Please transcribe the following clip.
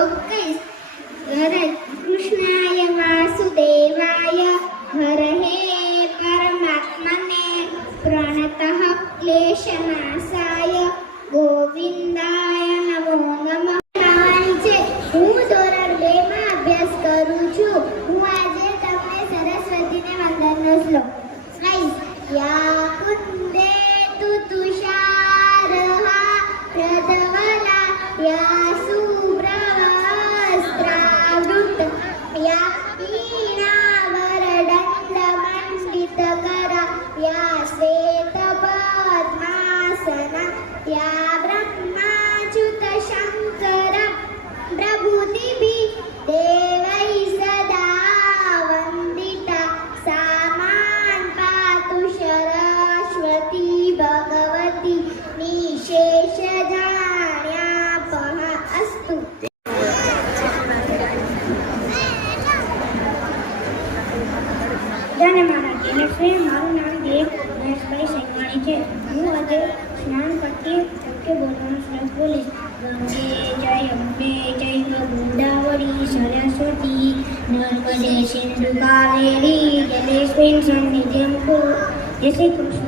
શ્લોક કહીશ. હરે કૃષ્ણાય વાસુદેવાય હરહે પરમાત્મને પ્રણતઃ ક્લેશનાશાય ગોવિંદાય નમો નમઃ. હું ધોરણ 2 માં અભ્યાસ કરું છું. હું આજે તમને સરસ્વતીને વંદનનો શ્લોક ગાઈશ. યા કુંદે તુષારહા પ્રધવલા યા શુભ્રવસ્ત્રાવૃત યા વીણાવરદંડમંડિતકરા યા શ્વેતપદ્માસના યા બ્રહ્માચ્યુત શંકર પ્રભુતિભિ દેવૈ સદા વંદિતા સામાન પાતુ સરસ્વતી ભગવતી નિશેષ જાણ્યાપહ અસ્તુ. જાને મારા જયલક્ષ્મી, મારું નામ દેવ મહેશભાઈ સેનવાણી છે. હું આજે સ્નાન કરતી વખતે બોલવાનો શ્લોક બોલીશ. ગંગે જય અંબે જય ગોદાવરી સરસ્વતી નર્મદે સિંધુ કાવેરી જલેસ્મિન સન્નિધિં કુરુ. જય શ્રી કૃષ્ણ.